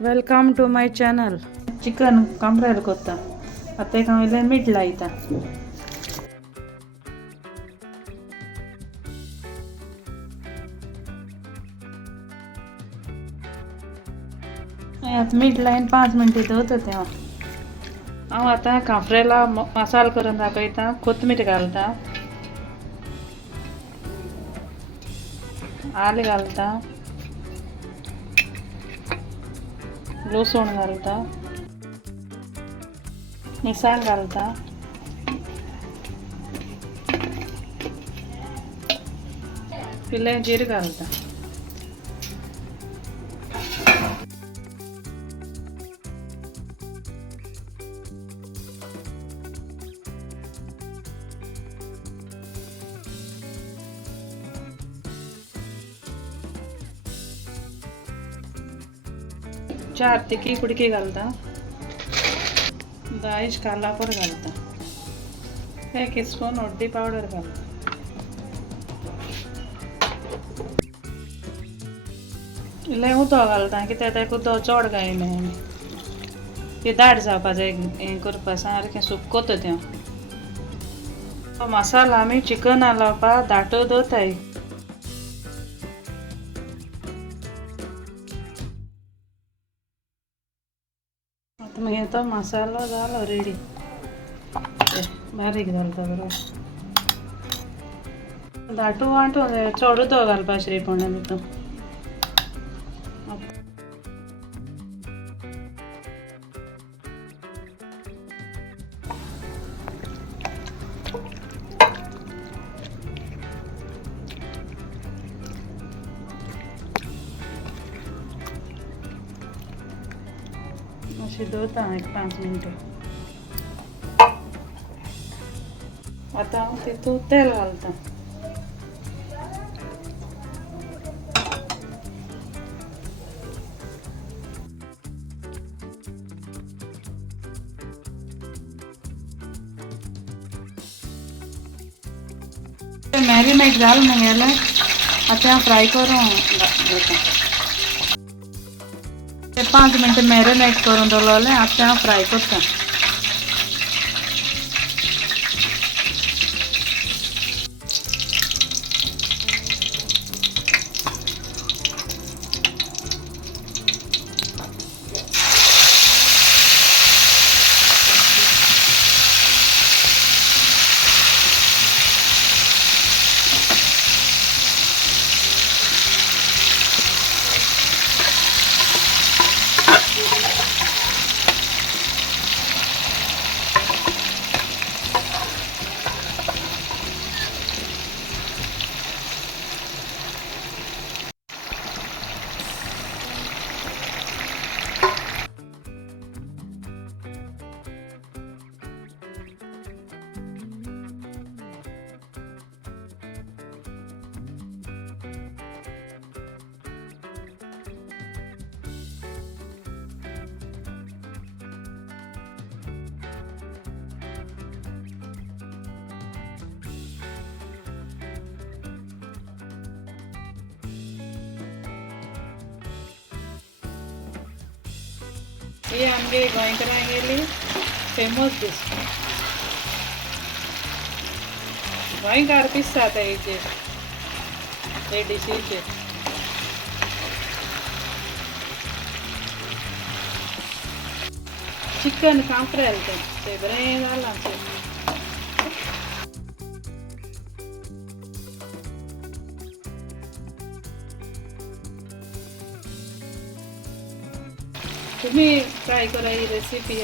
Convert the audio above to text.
Welcome to my channel. Chicken कांफ्रेल करता. आता एक हांवें मीठ लायता. आता मीठ लायन 5 मिनटां दवरता हांव आतां काफ्रेला मसालो करून दाखयता. कोथमीर घालता, आलें घालता, लसूण घालता, मिरसांग घालता, पिलें जीर घालता. चार तिखी कुडकी घालता. 10 काला पर घालता. 1 स्पून हळदी पावडर घालता. इल्लें उदक घालता कित्याक तें उदक चड गायना. ती दाट जावपा जाय हें करपा सारकें सूप कोता तें. मसालो आमी चिकना लावपा धाटो दवरताय. आता मागीर तो मसालो जालो रेडी. बारीक घालता बरोबर. धाटू वांटून जाय, चड उदक घालपा शिरपणा भितर. अशी दवरता 5 मिनटां. आतां हांव तितूंत तेल घालता. मॅरिनेट जालें म्हगेलें. आतां हांव फ्राय करूं घेता. 5 मिनटां मॅरिनेट करून दवरलें. आतां हांव फ्राय करता. ही आमगे गोंयकारांगेली फेमस डिश. गोंयकार पिसतात हे डिशीचे. चिकन काफ्रेल ते बरें जालां आमचें. तुम्ही ट्राय करा ही रेसिपी.